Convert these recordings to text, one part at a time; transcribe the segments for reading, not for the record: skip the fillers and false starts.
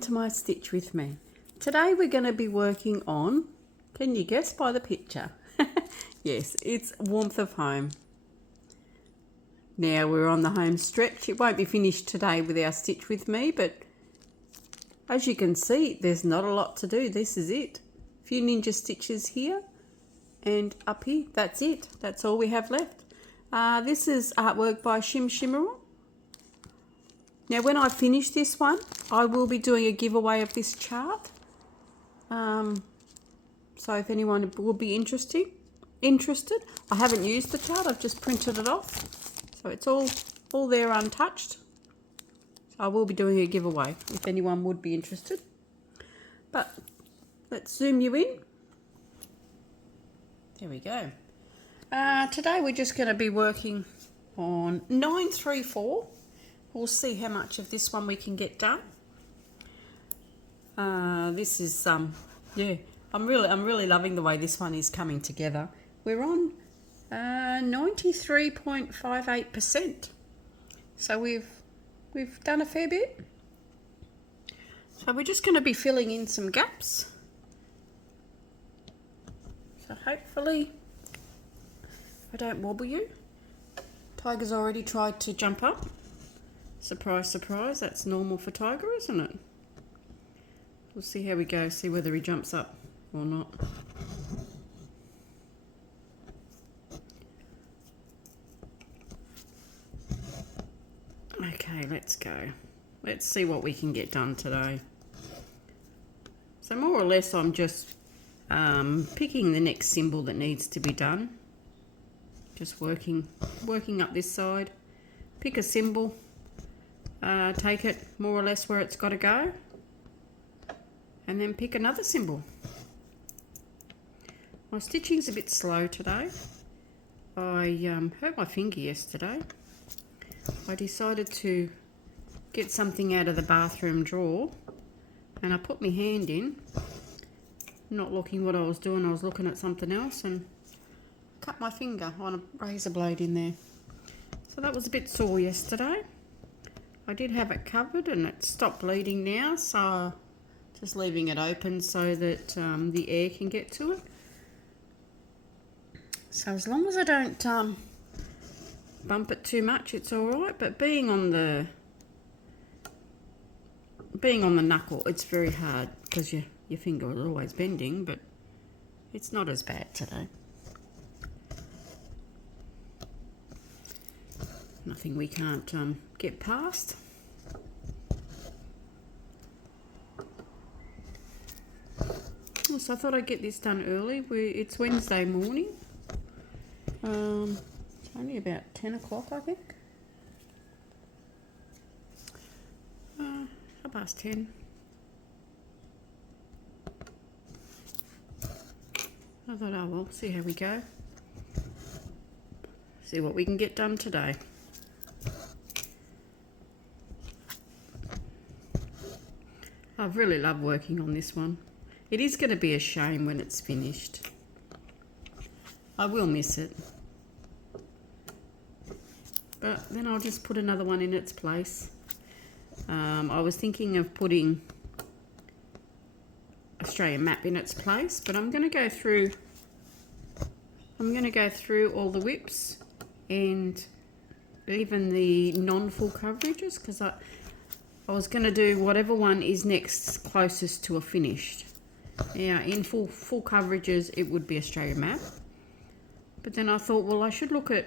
welcome to my stitch with me. Today we're going to be working on, can you guess by the picture? Yes, it's Warmth of Home. Now we're on the home stretch. It won't be finished today with our stitch with me, but as you can see, there's not a lot to do. This is it. A few ninja stitches here and up here. That's it. That's all we have left. This is artwork by shimeral. Now when I finish this one, I will be doing a giveaway of this chart. So if anyone will be interested, I haven't used the chart, I've just printed it off. So it's all there untouched. So I will be doing a giveaway if anyone would be interested. But let's zoom you in. There we go. Today we're just going to be working on 934. We'll see how much of this one we can get done. This is yeah, I'm really loving the way this one is coming together. We're on 93.58%. So we've done a fair bit. So we're just going to be filling in some gaps. So hopefully I don't wobble you. Tiger's already tried to jump up. Surprise, surprise, that's normal for Tiger, isn't it? We'll see how we go, see whether he jumps up or not. Okay, let's go. Let's see what we can get done today. So more or less I'm just picking the next symbol that needs to be done. Just working up this side. Pick a symbol. Take it more or less where it's got to go, and then pick another symbol. My stitching's a bit slow today. I hurt my finger yesterday. I decided to get something out of the bathroom drawer, and I put my hand in, not looking what I was doing. I was looking at something else and cut my finger on a razor blade in there. So that was a bit sore yesterday. I did have it covered and it stopped bleeding now, so just leaving it open so that the air can get to it. So as long as I don't bump it too much, it's all right. But being on the knuckle, it's very hard because your finger is always bending, but it's not as bad today. Nothing we can't get past. So I thought I'd get this done early. It's Wednesday morning. It's only about 10 o'clock, I think. 10:30. I thought, oh well, see how we go. See what we can get done today. I really love working on this one. It is going to be a shame when it's finished. I will miss it. But then I'll just put another one in its place. I was thinking of putting Australian map in its place, but I'm going to go through all the whips and even the non-full coverages, because I was going to do whatever one is next closest to a finished. Yeah, in full coverages it would be Australian map. But then I thought, well, I should look at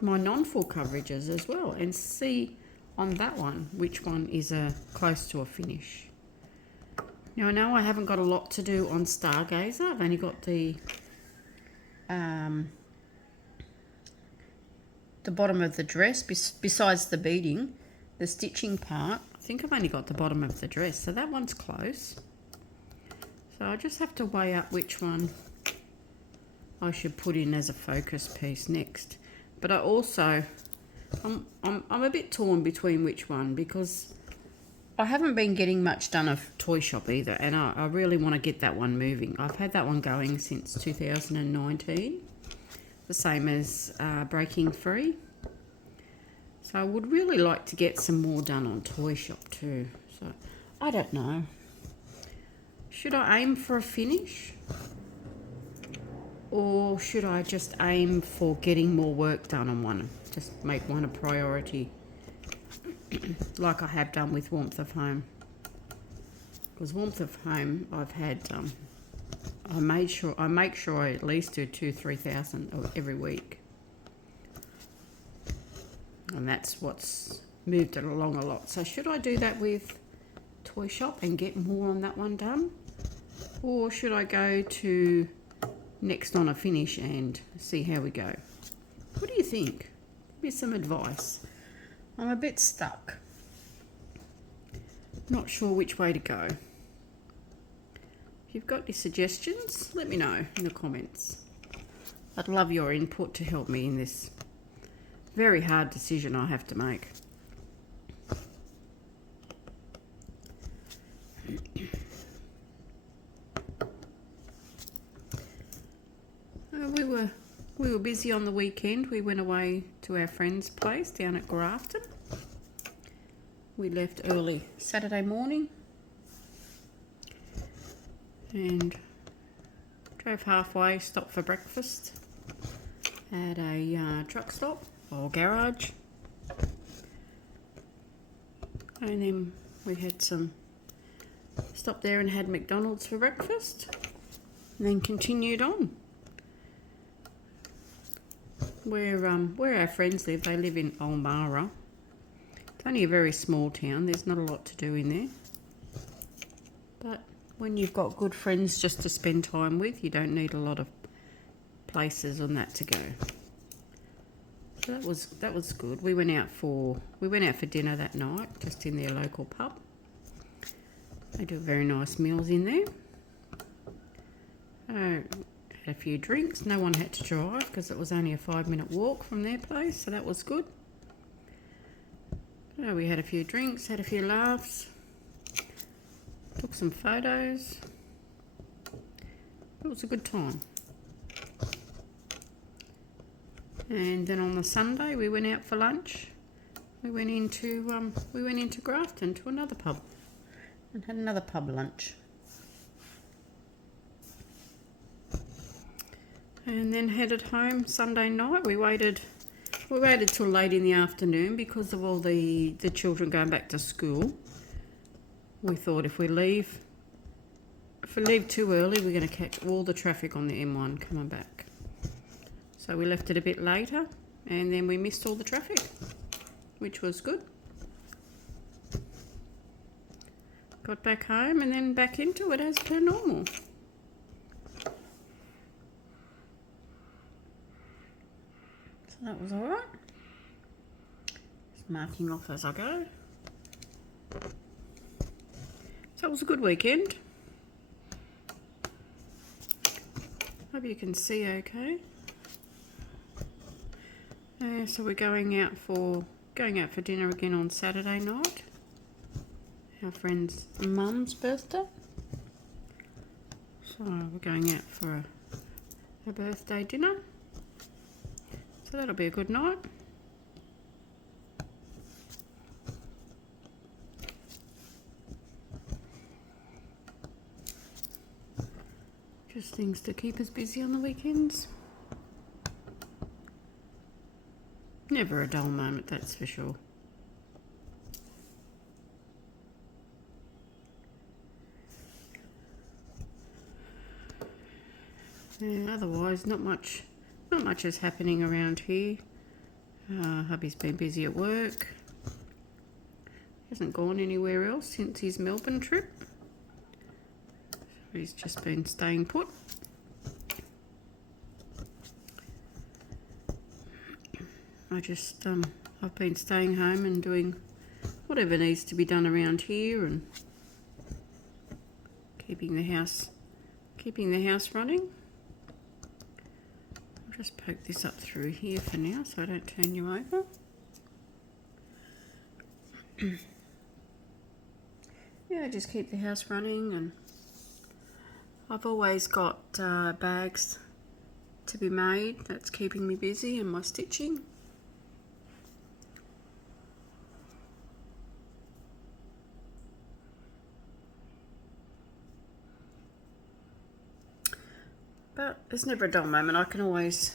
my non-full coverages as well and see on that one which one is close to a finish. Now I know I haven't got a lot to do on Stargazer. I've only got the bottom of the dress besides the beading. The stitching part, I think I've only got the bottom of the dress, so that one's close. So I just have to weigh up which one I should put in as a focus piece next. But I also, I'm a bit torn between which one, because I haven't been getting much done of Toy Shop either, and I really want to get that one moving. I've had that one going since 2019, the same as Breaking Free. So I would really like to get some more done on Toy Shop too. So I don't know. Should I aim for a finish? Or should I just aim for getting more work done on one? Just make one a priority. Like I have done with Warmth of Home. Because Warmth of Home, I've had, I make sure I at least do 2,000-3,000 every week. And that's what's moved it along a lot. So should I do that with Toy Shop and get more on that one done? Or should I go to next on a finish and see how we go? What do you think? Give me some advice. I'm a bit stuck. Not sure which way to go. If you've got any suggestions, let me know in the comments. I'd love your input to help me in this very hard decision I have to make. We were busy on the weekend. We went away to our friend's place down at Grafton. We left early Saturday morning and drove halfway, stopped for breakfast at a truck stop or garage, and then we had stopped there and had McDonald's for breakfast, and then continued on. Where our friends live, they live in Ulmarra. It's only a very small town. There's not a lot to do in there. But when you've got good friends just to spend time with, you don't need a lot of places on that to go. So that was good. We went out for dinner that night, just in their local pub. They do very nice meals in there. Had a few drinks. No one had to drive because it was only a 5-minute walk from their place, so that was good. We had a few drinks, had a few laughs, took some photos. It was a good time. And then on the Sunday we went out for lunch. We went into Grafton to another pub and had another pub lunch. And then headed home Sunday night. We waited till late in the afternoon because of all the children going back to school. We thought if we leave too early, we're going to catch all the traffic on the M1 coming back. So we left it a bit later, and then we missed all the traffic, which was good. Got back home and then back into it as per normal. That was alright. Just marking off as I go. So it was a good weekend. Hope you can see okay. So we're going out for dinner again on Saturday night. Our friend's mum's birthday. So we're going out for a birthday dinner. So that'll be a good night. Just things to keep us busy on the weekends. Never a dull moment, that's for sure. Yeah, otherwise, not much is happening around here. Hubby's been busy at work. Hasn't gone anywhere else since his Melbourne trip. So he's just been staying put. I've been staying home and doing whatever needs to be done around here and keeping the house running. I'll just poke this up through here for now so I don't turn you over. Yeah, just keep the house running, and I've always got bags to be made. That's keeping me busy, and my stitching. But there's never a dull moment. I can always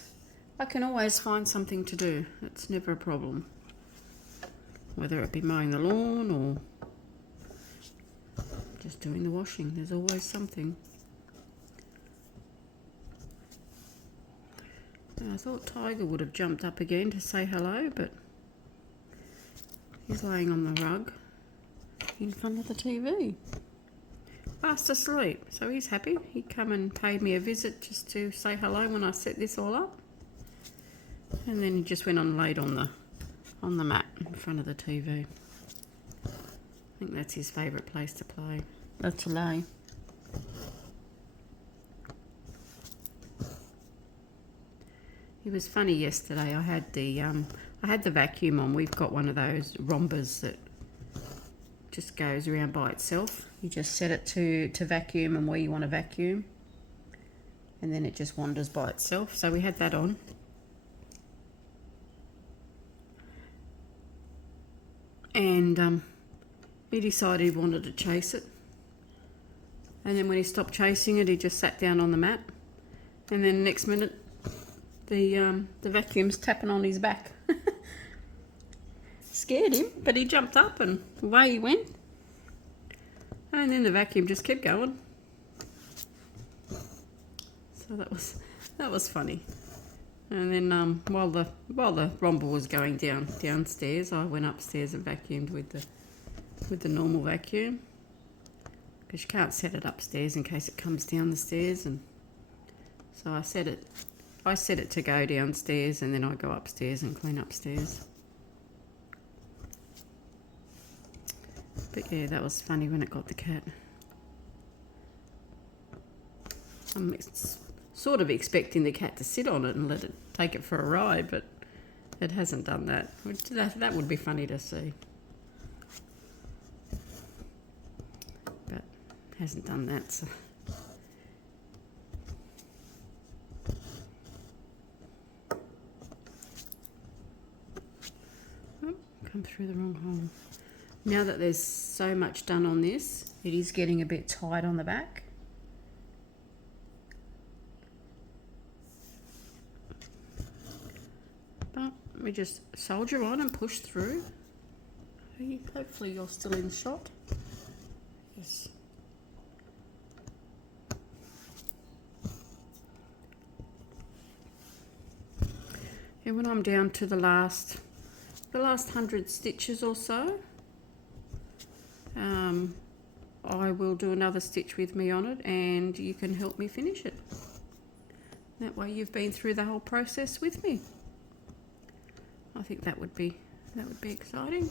find something to do. It's never a problem. Whether it be mowing the lawn or just doing the washing, there's always something. Now, I thought Tiger would have jumped up again to say hello, but he's laying on the rug in front of the TV, fast asleep. So he's happy. He come and paid me a visit just to say hello when I set this all up, and then he just went on and laid on the mat in front of the TV. I think that's his favourite place to play. To lay. It was funny yesterday. I had the vacuum on. We've got one of those rombers that just goes around by itself. You just set it to vacuum and where you want to vacuum, and then it just wanders by itself. So we had that on. And he decided he wanted to chase it. And then when he stopped chasing it, he just sat down on the mat. And then next minute, the vacuum's tapping on his back. Scared him, but he jumped up and away he went. And then the vacuum just kept going. So that was funny. And then while the romper was going downstairs, I went upstairs and vacuumed with the normal vacuum, because you can't set it upstairs in case it comes down the stairs. And so I set it to go downstairs, and then I go upstairs and clean upstairs. But yeah, that was funny when it got the cat. I'm sort of expecting the cat to sit on it and let it take it for a ride, but it hasn't done that. That would be funny to see. But it hasn't done that, so. Oh, come through the wrong hole. Now that there's so much done on this, it is getting a bit tight on the back. But we just soldier on and push through. Hopefully you're still in shot. Yes. And when I'm down to the last 100 stitches or so, I will do another stitch with me on it, and you can help me finish it. That way you've been through the whole process with me. I think that would be exciting.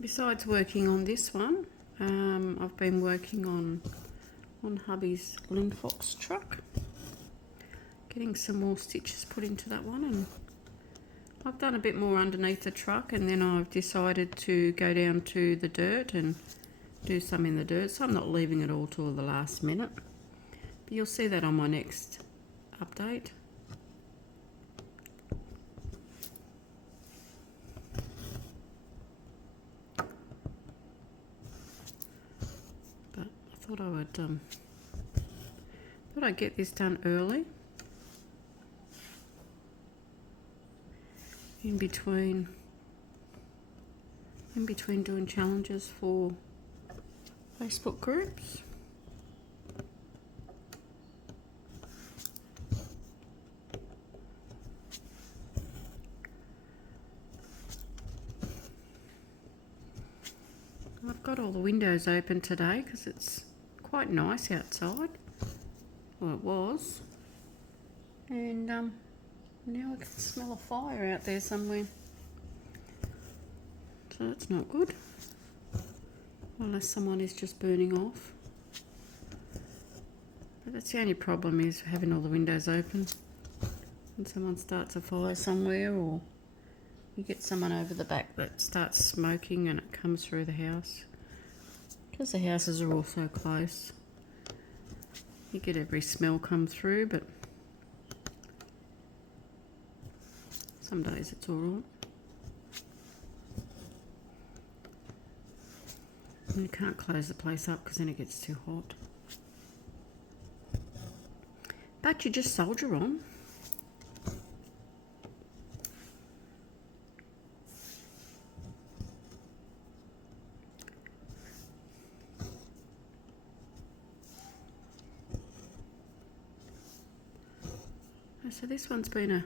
Besides working on this one, I've been working on hubby's Linfox truck, getting some more stitches put into that one, and I've done a bit more underneath the truck, and then I've decided to go down to the dirt and do some in the dirt, so I'm not leaving it all till the last minute, but you'll see that on my next update. Thought I'd get this done early, in between doing challenges for Facebook groups. I've got all the windows open today because it's quite nice outside. Well, it was. And now I can smell a fire out there somewhere. So that's not good. Unless someone is just burning off. But that's the only problem, is having all the windows open. When someone starts a fire somewhere, or you get someone over the back that starts smoking and it comes through the house. Because the houses are all so close, you get every smell come through, but Some days it's all right. And you can't close the place up because then it gets too hot. But you just soldier on. So this one's been a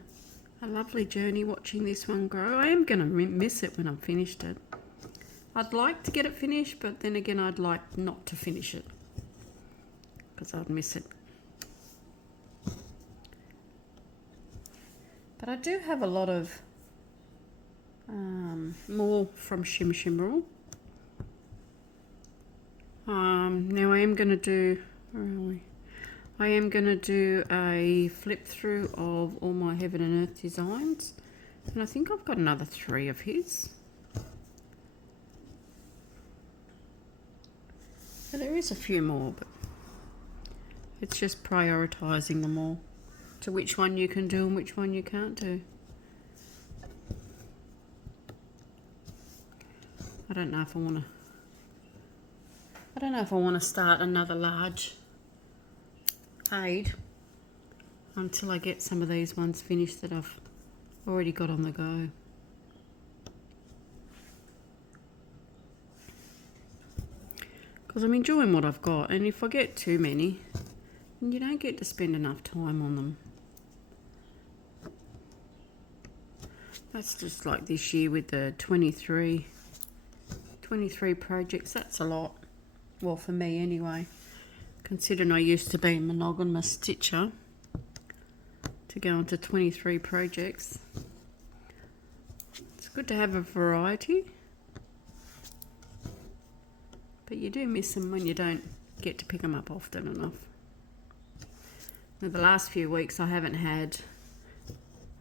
lovely journey watching this one grow. I am going to miss it when I've finished it. I'd like to get it finished, but then again I'd like not to finish it because I'd miss it. But I do have a lot of more from shimeral. Now I am going to do, where are we? I am going to do a flip through of all my Heaven and Earth designs. And I think I've got another 3 of his. So there is a few more, but it's just prioritising them all to which one you can do and which one you can't do. I don't know if I want to start another large aid until I get some of these ones finished that I've already got on the go. Because I'm enjoying what I've got, and if I get too many, then you don't get to spend enough time on them. That's just like this year with the 23 projects. That's a lot. Well, for me anyway. Considering I used to be a monogamous stitcher, to go into 23 projects. It's good to have a variety. But you do miss them when you don't get to pick them up often enough. Now, the last few weeks I haven't had,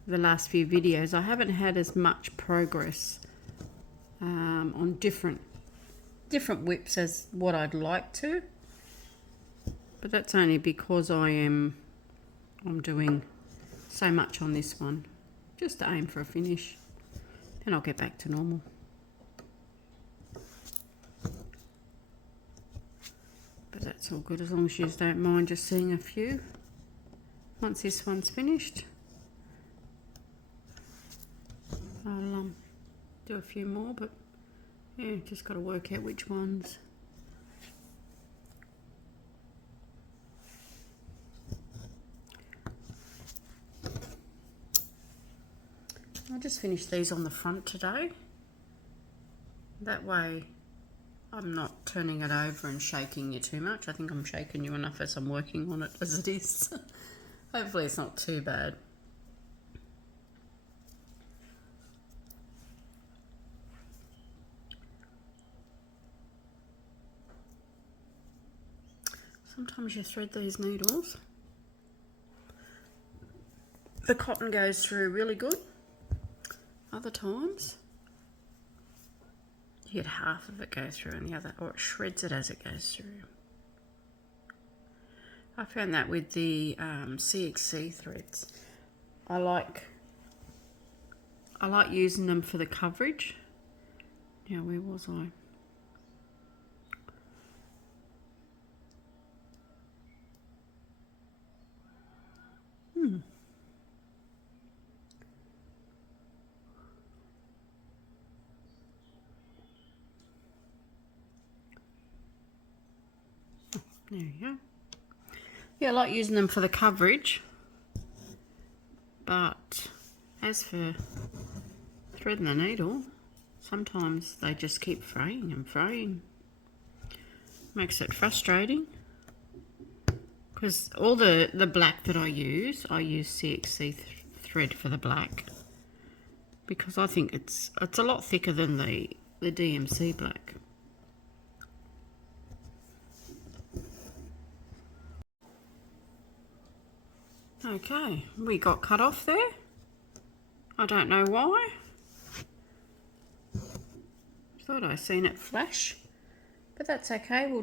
the last few videos, I haven't had as much progress on different whips as what I'd like to. But that's only because I'm doing so much on this one, just to aim for a finish. Then I'll get back to normal. But that's all good as long as you don't mind just seeing a few. Once this one's finished, I'll do a few more, but yeah, just got to work out which ones. I'll just finish these on the front today. That way I'm not turning it over and shaking you too much. I think I'm shaking you enough as I'm working on it as it is. Hopefully it's not too bad. Sometimes you thread these needles, the cotton goes through really good. Other times you get half of it go through and the other, or it shreds it as it goes through. I found that with the CXC threads. I like using them for the coverage. Now, where was I? There you go. Yeah, I like using them for the coverage, but as for threading the needle, sometimes they just keep fraying and fraying. Makes it frustrating, because all the black that I use CXC thread for the black, because I think it's a lot thicker than the DMC black. Okay, we got cut off there. I don't know why. Thought I seen it flash, but that's okay. We'll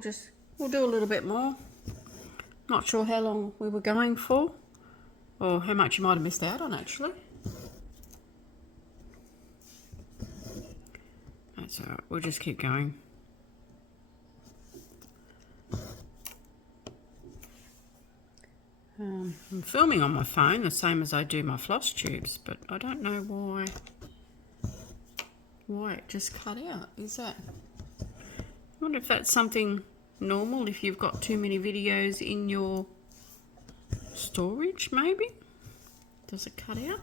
do a little bit more. Not sure how long we were going for, or how much you might have missed out on actually. That's all right, we'll just keep going. I'm filming on my phone the same as I do my floss tubes, but I don't know why it just cut out. Is that, I wonder if that's something normal if you've got too many videos in your storage, maybe? Does it cut out?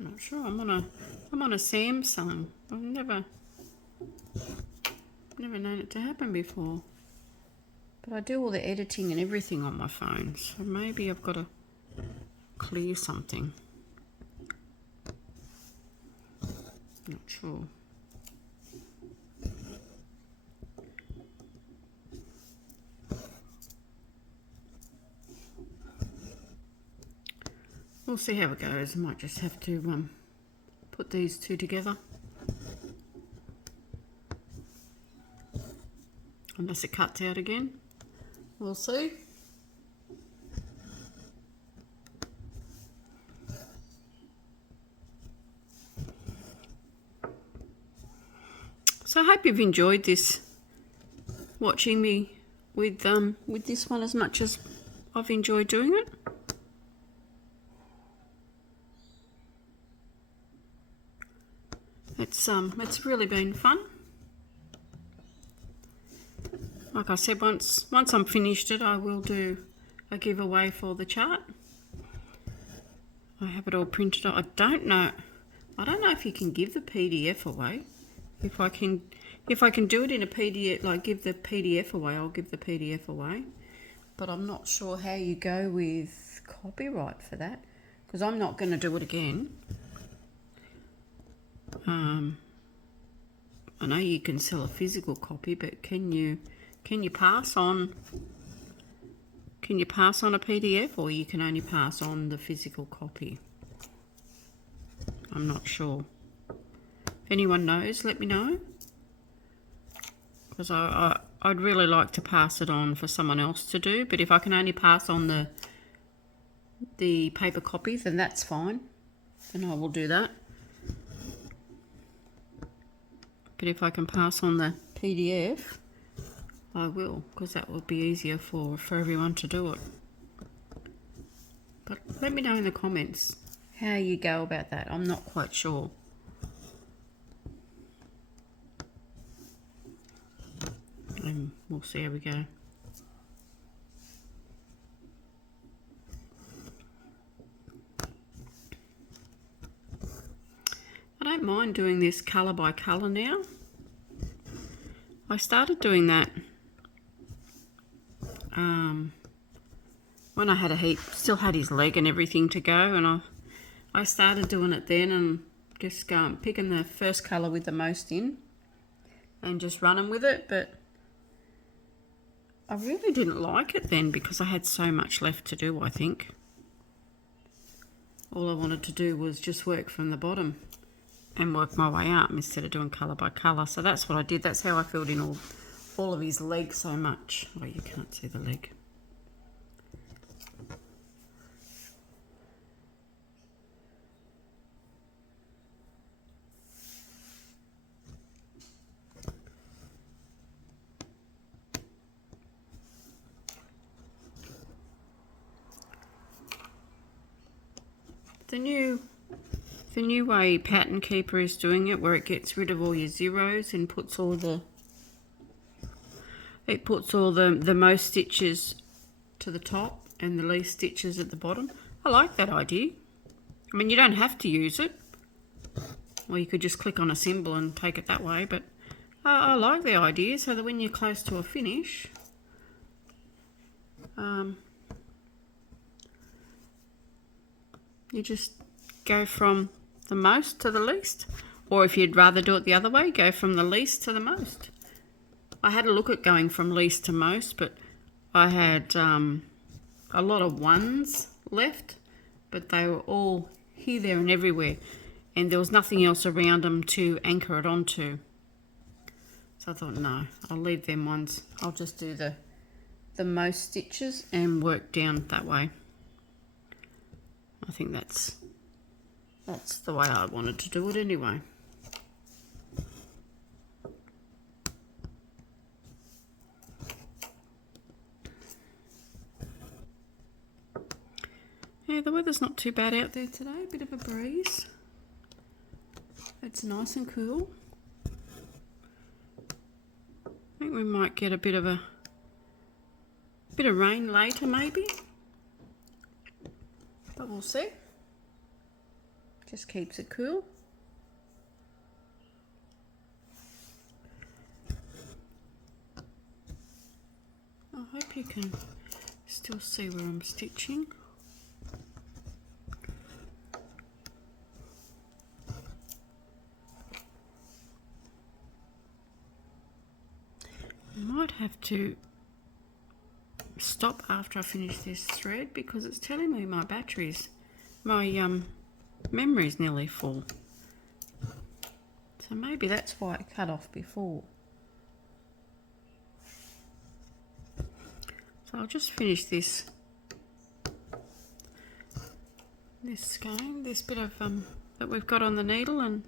I'm not sure. I'm on a Samsung. I've never known it to happen before. But I do all the editing and everything on my phone, so maybe I've got to clear something. Not sure. We'll see how it goes. I might just have to put these two together. Unless it cuts out again. We'll see. So I hope you've enjoyed this, watching me with this one as much as I've enjoyed doing it. It's really been fun. Like I said, once I'm finished it, I will do a giveaway for the chart. I have it all printed out. I don't know if you can give the PDF away. If I can do it in a PDF, like give the PDF away, I'll give the PDF away. But I'm not sure how you go with copyright for that, because I'm not going to do it again. I know you can sell a physical copy, but can you pass on a PDF, or you can only pass on the physical copy? I'm not sure. If anyone knows, let me know, because I'd really like to pass it on for someone else to do, but if I can only pass on the paper copy, then that's fine, then I will do that. But if I can pass on the PDF, I will, because that will be easier for everyone to do it. But let me know in the comments how you go about that. I'm not quite sure. And we'll see how we go. I don't mind doing this colour by colour now. I started doing that when I had a heap, still had his leg and everything to go, and I started doing it then, and just picking the first colour with the most in and just running with it. But I really didn't like it then, because I had so much left to do. I think all I wanted to do was just work from the bottom and work my way up instead of doing colour by colour. So that's what I did. That's how I filled in all of his leg so much. Oh, you can't see the leg. The new way Pattern Keeper is doing it, where it gets rid of all your zeros and puts all the most stitches to the top and the least stitches at the bottom. I like that idea. I mean, you don't have to use it, or you could just click on a symbol and take it that way, but I like the idea, so that when you're close to a finish, you just go from the most to the least, or if you'd rather do it the other way, go from the least to the most. I had a look at going from least to most, but I had a lot of ones left, but they were all here, there and everywhere, and there was nothing else around them to anchor it onto. So I thought, no, I'll leave them ones. I'll just do the most stitches and work down that way. I think that's the way I wanted to do it anyway. Yeah, the weather's not too bad out there today. A bit of a breeze. It's nice and cool. I think we might get a bit of rain later maybe. But we'll see. Just keeps it cool. I hope you can still see where I'm stitching. I might have to stop after I finish this thread because it's telling me my memory's nearly full. So maybe that's why it cut off before. So I'll just finish this skein, this bit of that we've got on the needle, and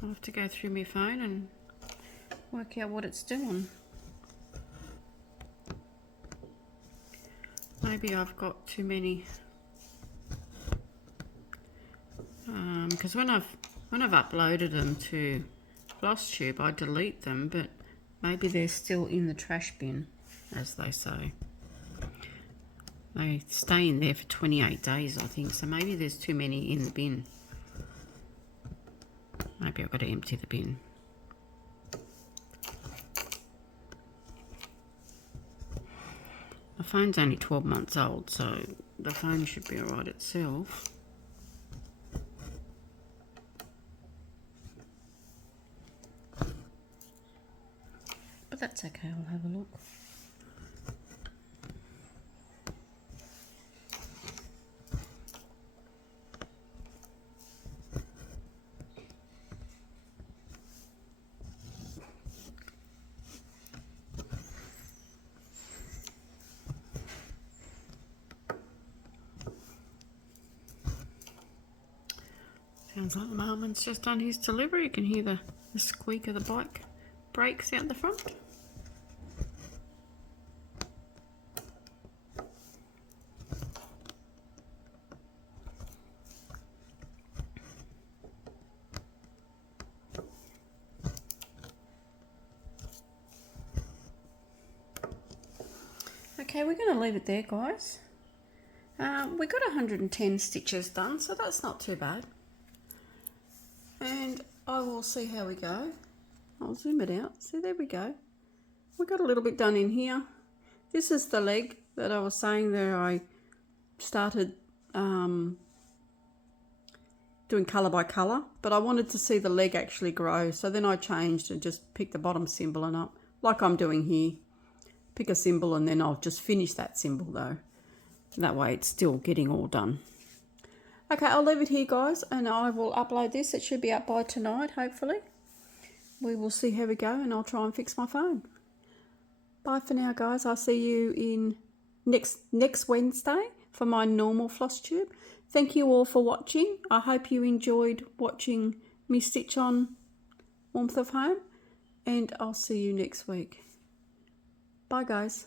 I'll have to go through my phone and work out what it's doing. Maybe I've got too many, because when I've uploaded them to FlossTube, I delete them, but maybe they're still in the trash bin, as they say. They stay in there for 28 days, I think, so maybe there's too many in the bin. Maybe I've got to empty the bin. My phone's only 12 months old, so the phone should be alright itself. But that's okay, I'll have a look. Sounds like Marmon's just done his delivery. You can hear the squeak of the bike brakes out the front. Okay, we're going to leave it there, guys. We got 110 stitches done, so that's not too bad. And I will see how we go. I'll zoom it out. See, there we go. We got a little bit done in here. This is the leg that I was saying that I started doing colour by colour, but I wanted to see the leg actually grow, so then I changed and just picked the bottom symbol and up, like I'm doing here. Pick a symbol and then I'll just finish that symbol though. That way it's still getting all done. Okay, I'll leave it here, guys, and I will upload this. It should be up by tonight, hopefully. We will see how we go, and I'll try and fix my phone. Bye for now, guys. I'll see you in next Wednesday for my normal FlossTube. Thank you all for watching. I hope you enjoyed watching me stitch on Warmth of Home, and I'll see you next week. Bye, guys.